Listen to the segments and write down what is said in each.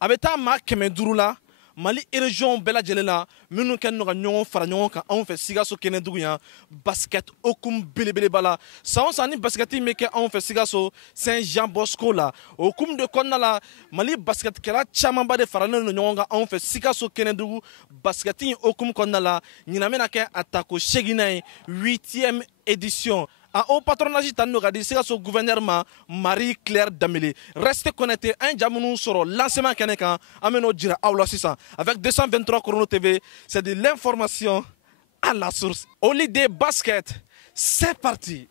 a bɛ taa maa 500 la Mali région bɛɛ lajɛlen la minnu kɛ ka ɲɔgɔn fara ɲɔgɔn kan anw fɛ Sikaso kɛnɛdugu yan basket hokumu belebeleba la san o san ni basket bɛ kɛ anw fɛ Sikaso Saint Jean Bosco la o hokumu de kɔnɔna la Mali basketkɛla camanba de faralen don ɲɔgɔn kan anw fɛ Sikaso kɛnɛdugu basket hokumu kɔnɔna la ɲinan bɛna kɛ a tako 8nan ye 8e édition. A haut patronage tanu ka di Sikaso gouverneur ma Marie Claire Damele. Restez connectés un jamounu soro lancement kɛnɛ kan an bɛ n'o jira aw la sisan avec 223 Chrono TV c'est de l'information à la source. Au lit des baskets, c'est parti.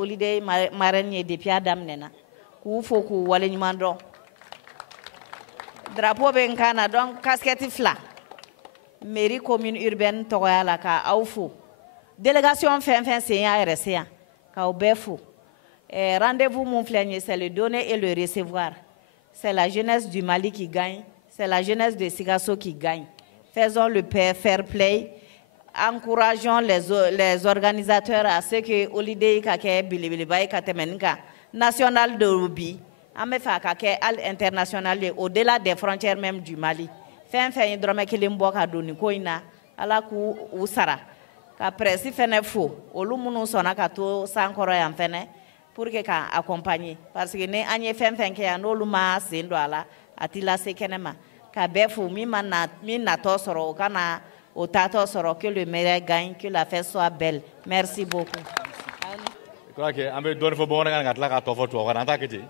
holiday marraine depuis Adam Nena. Kou fo kou wale nyumandon. Drapeau ben kana donc casquette fla. Mairie commune urbaine Togoyala ka awfo. Délégation fin c'est un RCA. Ka obefo. Rendez-vous mon flânier, c'est le donner et le recevoir. C'est la jeunesse du Mali qui gagne. C'est la jeunesse de Sigasso qui gagne. Faisons le fair play. Encourageons les organisateurs à ce que holiday kake bilibilibai katemenka national de rugby amefa kake al international au-delà des frontières même du Mali. Fin drome kilimbo ka doni koina ala ku usara ka presi fene fo olumunu sona ka to sankoro ya fene pour que ka accompagner parce que ne anye fin ke ya no luma sendo ala atila sekenema ka befu mi na to soro kana au tato soro que le meilleur gagne, que la fête soit belle. Merci beaucoup. Je crois que on peut donner faut bon on la ka to fo to on anta kiti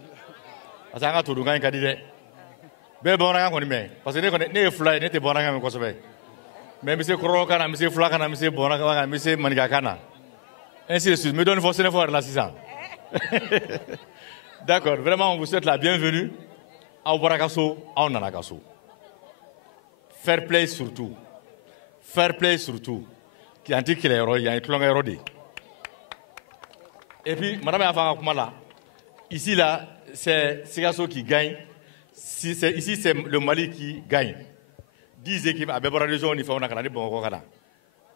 asanga to dunga kadide be bon on ko ni me parce que ne fly ne te bon on ko sobe mais monsieur Koro kana monsieur Fla kana monsieur bon kana monsieur Maniga kana ainsi de suite me donne forcément faut la 600. D'accord, vraiment on vous souhaite la bienvenue à Obarakaso à Onanakaso. Fair play surtout. Fair play surtout, qui a dit qu'il est héros, il y a un clone érodé. Et puis, madame Afara Kumala, ici là, c'est Sigasso qui gagne. Ici, c'est le Mali qui gagne. 10 équipes, à Bébora de Zone, il faut qu'on a bon Canada.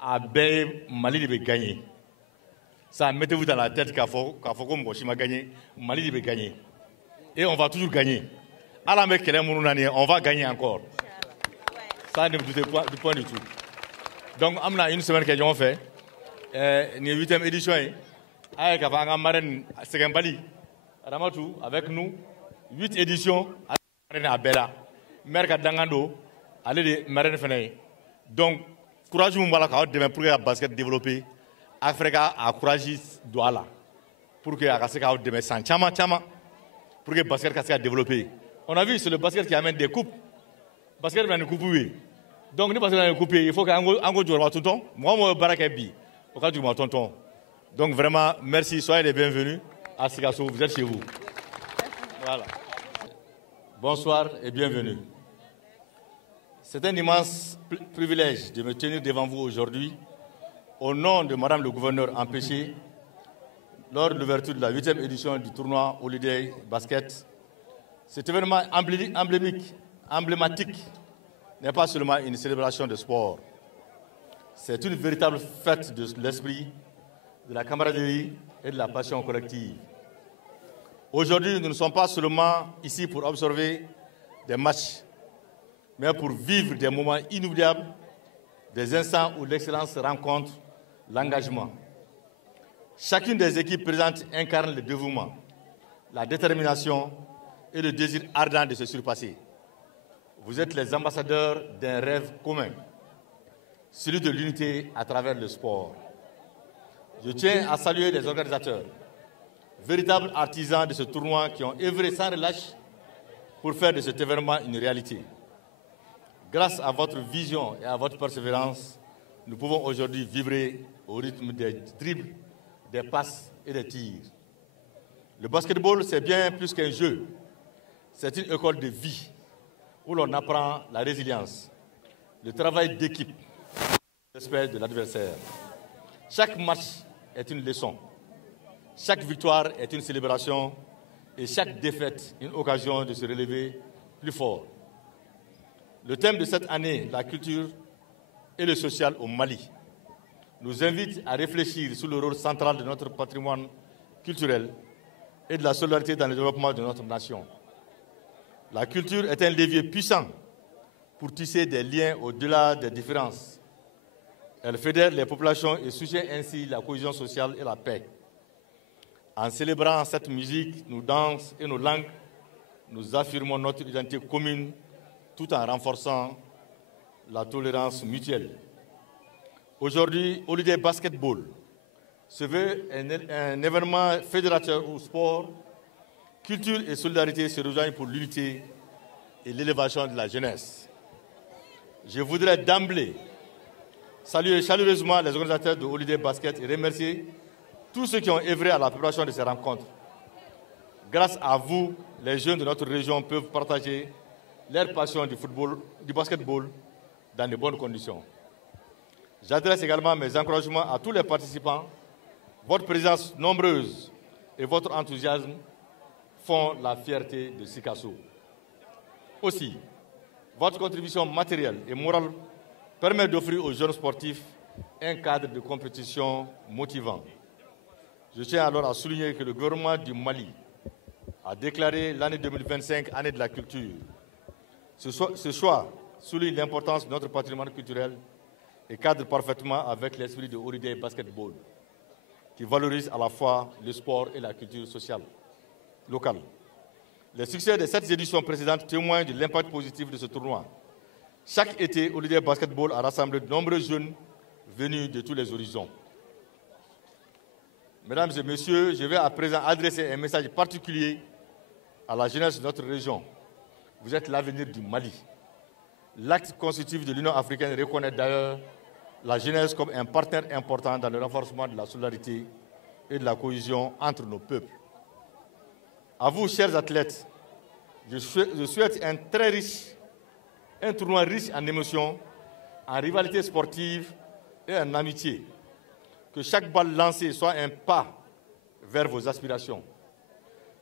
À Bé, Mali devait gagner. Ça, mettez-vous dans la tête qu'il faut qu'on va gagner. Mali devait gagner. Et on va toujours gagner. À la mec, on va gagner encore. Ça, ne vous doutez pas du point du tout. Donc, on a une semaine que j'ai fait, une 8e édition, avec la marraine Segembali, Ramatou, avec nous, 8 éditions à Bella, Merka Dangando, allez de marraine Fenei. Donc, courage demain pour que le basket développé, Africa a courage Douala, pour que le demain sans chama, pour que le basket soit développé. On a vu, c'est le basket qui amène des coupes. Le basket amène des coupes, oui. Donc, nous passons dans le coupé, il faut qu'on joue tout le temps. Moi, je suis Barakabi. Il faut qu'on joue tout le temps. Donc, vraiment, merci, soyez les bienvenus à Sigasso, vous êtes chez vous. Voilà. Bonsoir et bienvenue. C'est un immense privilège de me tenir devant vous aujourd'hui au nom de Madame le gouverneur empêché lors de l'ouverture de la 8e édition du tournoi Holiday Basket. Cet événement emblématique n'est pas seulement une célébration de sport. C'est une véritable fête de l'esprit, de la camaraderie et de la passion collective. Aujourd'hui, nous ne sommes pas seulement ici pour observer des matchs, mais pour vivre des moments inoubliables, des instants où l'excellence rencontre l'engagement. Chacune des équipes présentes incarne le dévouement, la détermination et le désir ardent de se surpasser. Vous êtes les ambassadeurs d'un rêve commun, celui de l'unité à travers le sport. Je tiens à saluer les organisateurs, véritables artisans de ce tournoi qui ont œuvré sans relâche pour faire de cet événement une réalité. Grâce à votre vision et à votre persévérance, nous pouvons aujourd'hui vibrer au rythme des dribbles, des passes et des tirs. Le basketball, c'est bien plus qu'un jeu. C'est une école de vie où l'on apprend la résilience, le travail d'équipe, le respect de l'adversaire. Chaque match est une leçon. Chaque victoire est une célébration et chaque défaite une occasion de se relever plus fort. Le thème de cette année, la culture et le social au Mali, nous invite à réfléchir sur le rôle central de notre patrimoine culturel et de la solidarité dans le développement de notre nation. La culture est un levier puissant pour tisser des liens au-delà des différences. Elle fédère les populations et soutient ainsi la cohésion sociale et la paix. En célébrant cette musique, nos danses et nos langues, nous affirmons notre identité commune tout en renforçant la tolérance mutuelle. Aujourd'hui, Holiday Basketball se veut un événement fédérateur où sport, culture et solidarité se rejoignent pour l'unité et l'élévation de la jeunesse. Je voudrais d'emblée saluer chaleureusement les organisateurs de Holiday Basket et remercier tous ceux qui ont œuvré à la préparation de ces rencontres. Grâce à vous, les jeunes de notre région peuvent partager leur passion du basketball dans de bonnes conditions. J'adresse également mes encouragements à tous les participants. Votre présence nombreuse et votre enthousiasme font la fierté de Sikasso. Aussi, votre contribution matérielle et morale permet d'offrir aux jeunes sportifs un cadre de compétition motivant. Je tiens alors à souligner que le gouvernement du Mali a déclaré l'année 2025 année de la culture. Ce choix souligne l'importance de notre patrimoine culturel et cadre parfaitement avec l'esprit de Holiday Basketball, qui valorise à la fois le sport et la culture sociale locale. Les succès de cette édition précédente témoignent de l'impact positif de ce tournoi. Chaque été, Holiday Basketball a rassemblé de nombreux jeunes venus de tous les horizons. Mesdames et messieurs, je vais à présent adresser un message particulier à la jeunesse de notre région. Vous êtes l'avenir du Mali. L'acte constitutif de l'Union africaine reconnaît d'ailleurs la jeunesse comme un partenaire important dans le renforcement de la solidarité et de la cohésion entre nos peuples. À vous, chers athlètes, je souhaite un tournoi riche en émotions, en rivalité sportive et en amitié. Que chaque balle lancée soit un pas vers vos aspirations.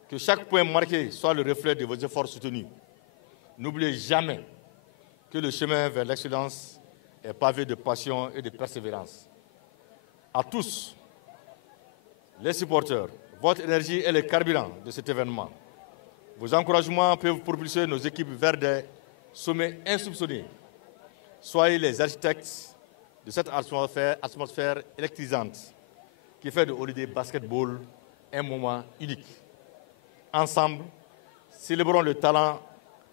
Que chaque point marqué soit le reflet de vos efforts soutenus. N'oubliez jamais que le chemin vers l'excellence est pavé de passion et de persévérance. À tous, les supporters, votre énergie est le carburant de cet événement. Vos encouragements peuvent propulser nos équipes vers des sommets insoupçonnés. Soyez les architectes de cette atmosphère électrisante qui fait de Holiday Basketball un moment unique. Ensemble, célébrons le talent,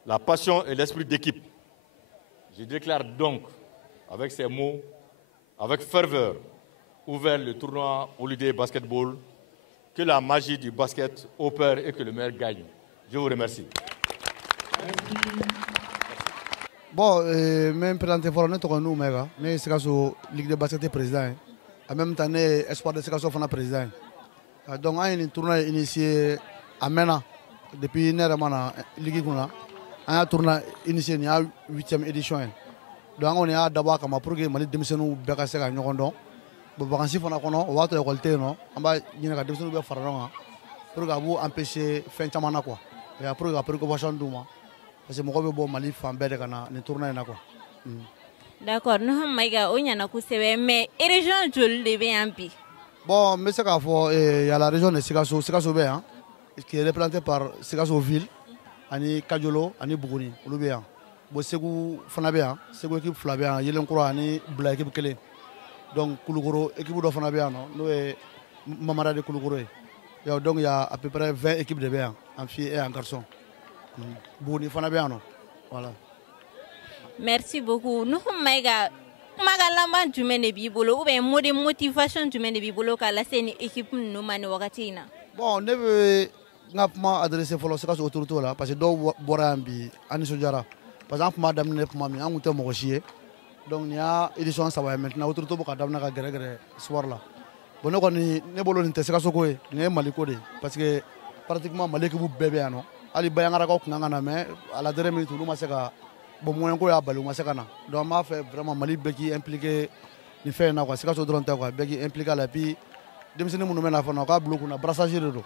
la passion et l'esprit d'équipe. Je déclare donc, avec ces mots, avec ferveur, ouvert le tournoi Holiday Basketball, que la magie du basket opère et que le meilleur gagne. Je vous remercie. Bon, même présenté pour nous, mais c'est la Ligue de basket président. En même temps, espoir de Sikasso fana président. Donc, on a un tournoi initié à Mena depuis la Ligue. On a un tournoi initié à la 8e édition. donc on y'a dabɔ a kama pour que Mali denmisɛnninw bɛɛ ka se ka ɲɔgɔn dɔn bon vacances fana kɔnɔ o b'a to école tɛ yen nɔ an b'a ɲini ka denmisɛnninw bɛɛ fara ɲɔgɔn kan pour que a b'u empêcher fɛn caman na quoi pour que ka préoccupation d'u ma parce que mɔgɔ bɛ bɔ Mali fan bɛɛ de ka na nin tournoi in na quoi. D'accord, nous sommes Maïga, on y en a couché, mais région joli de bien bi. Bon, mais c'est qu'à fois il y a la région de Sikasso, Sikasso bien, qui est représentée par Sikasso ville, ani Kajolo, ani Bougouni, olu bien. Bon, Ségou fana bien, Ségou équipe fila bien, Yelenkura ani Bla équipe kelen. Donc Koulougoro équipe do fana bien, non, nous est Mamara de Koulougoro. Donc il y a à peu près 20 équipes de bien, en filles et en garçons. Bougouni fana bien, non. Voilà. Merci beaucoup. Nous sommes Maïga. Magalamba jumene bibolo ou bien mode motivation jumene bibolo kala seni équipe no mane wakati na. Bon, ne veux pas adresser follow Sikasso autorité là parce que do bora ambi ani sojara. Par exemple ma damne pour mami an muté mo chier. Donc il y a édition ça va maintenant autorité bo ka damna ka gere soir là. Bon ne ko ni ne bolo ni Sikasso ko ne maliko de parce que pratiquement maliki bu bébé ano. Ali bayangara ko ngana mais à la dernière minute nous ma se ka bon moyen ko ya balu ma se kana. Donc m'a fait vraiment Mali beki impliqué ni fait na quoi Sikasso drone ta quoi beki impliqué la puis demiseni munu mena fa na ka bloku na brassage de do.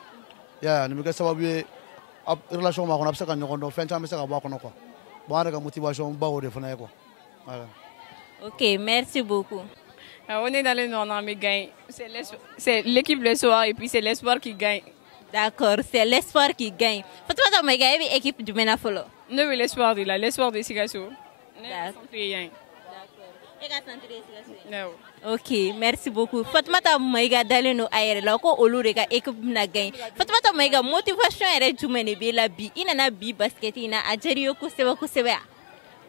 Ya ni me ka sababu relation ma ko na se ka nyoko do fen ta me se ka ba ko no quoi. Bon avec motivation ba o de fa na quoi. Voilà. OK, merci beaucoup. On est dans le nord, mais gagne. C'est l'équipe le soir et puis c'est l'espoir qui gagne. D'accord, c'est l'espoir qui gagne. Fatouata Maïga est équipe du Menafolo. Nous, l'espoir de là, l'espoir de Sikasso. D'accord. OK, merci beaucoup. Fatouata Maïga daleno ayer la ko olurega équipe na gagne. Fatouata Maïga motivation est jumene be la bi ina bi basket ina ajeriyo ko sebe.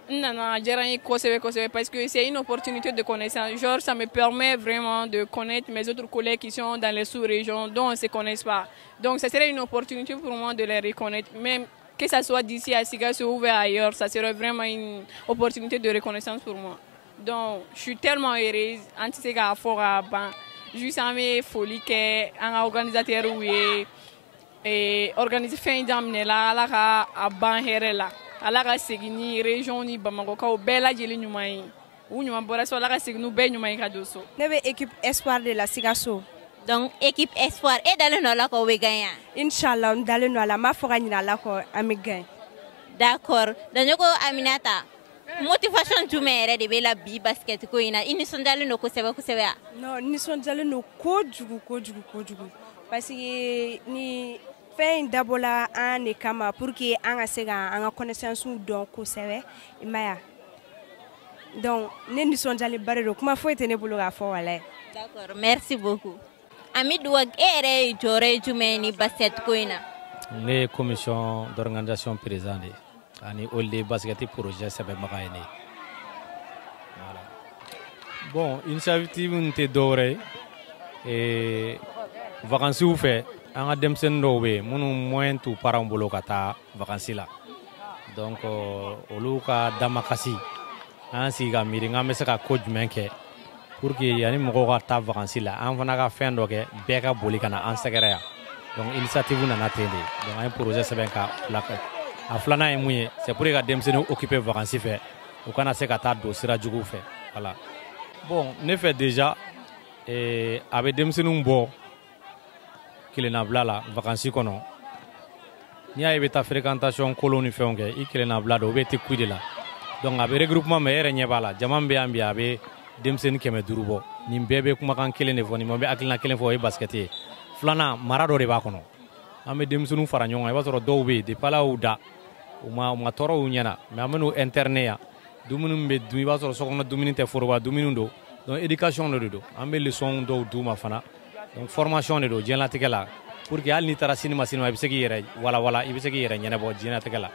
Non, parce que c'est une opportunité de connaissance. Genre, ça me permet vraiment de connaître mes autres collègues qui sont dans les sous-régions dont on ne se connaît pas. Donc, ça serait une opportunité pour moi de les reconnaître. Même que ça soit d'ici à Sikasso ou ailleurs, ça serait vraiment une opportunité de reconnaissance pour moi. Donc, je suis tellement heureuse. Antisega fora ban, juste à mes folies qu'un organisateur et organiser fin d'amener là, à ban là. Ala ka segini région ni Bamako ka o bɛɛ lajɛlen ɲuman ye u ɲuman bɔra so ala ka segin u bɛɛ ɲuman ye ka don so. Ne bɛ équipe espoir de la Sikasso. Donc équipe espoir e dalen nɔ la ko bɛ gagner. Inshallah n dalen nɔ a la n b'a fɔ ka ɲinɛ ala kɔ an bɛ gagner. D'accord donc ne ko Aminata motivation jumɛn yɛrɛ de bɛ la bi basket ko in na i nisɔndiyalen don kosɛbɛ kosɛbɛ wa. Non nisɔndiyalen don kojugu parce que ni fɛn in dabɔla an de kama pour que an ka se ka an ka connaissance dɔn kosɛbɛ i ma ya donc ne nisɔndiyalen ba de don kuma foyi tɛ ne bolo k'a fɔ walayi. D'accord merci beaucoup. Ami Douag e yɛrɛ ye jɔyɔrɔ ye jumɛn ni basket ko in na. Ne ye commission d'organisation président de ani olu de basket projet sɛbɛnbaga ye ne ye. Voilà. Bon initiative n tɛ dɔwɛrɛ ye vacances fɛ. An ka denmisɛnnin dɔw bɛ yen minnu moyen t'u parents bolo ka taa vacances la donc olu ka damakasi an sigi ka miiri n k'an bɛ se ka ko jumɛn kɛ pour que yanni mɔgɔw ka taa vacances la an fana ka fɛn dɔ kɛ bɛɛ ka boli ka na an sɛgɛrɛ yan donc initiative nana ten de donc an ye projet sɛbɛn ka fila kɛ a filanan ye mun ye c'est pour que ka denmisɛnninw occuper vacances fɛ u kana se ka taa don sira juguw fɛ voilà bon ne fɛ déjà a bɛ denmisɛnninw bɔ kilena bila la vacances kɔnɔ n'i y'a ye i bɛ taa fréquentation kolon ni fɛnw kɛ i kilena bila dɔ u bɛ te kui de la donc a bɛ regroupement mais e yɛrɛ ɲɛ b'a la jama min bɛ yan bi a bɛ denmisɛnnin 500 bɔ nin bɛɛ bɛ kumakan kelen de fɔ nin ma bɛ hakilina kelen fɔ o ye basket ye filanan mara dɔ de b'a kɔnɔ an bɛ denmisɛnninw fara ɲɔgɔn kan i b'a sɔrɔ dɔw bɛ yen depuis ala y'u da u ma tɔɔrɔ u ɲɛna mais an bɛ n'u interner yan dumuni min bɛ dun i b'a sɔrɔ sokɔnɔ dumuni tɛ foroba dumuni don donc éducation de don an bɛ leçon dɔw d'u ma fana donc formation de do diɲɛlatigɛ la pour que hali n'i taara sini ma i bɛ se k'i yɛrɛ walawala i bɛ se k'i yɛrɛ ɲɛnabɔ diɲɛlatigɛ la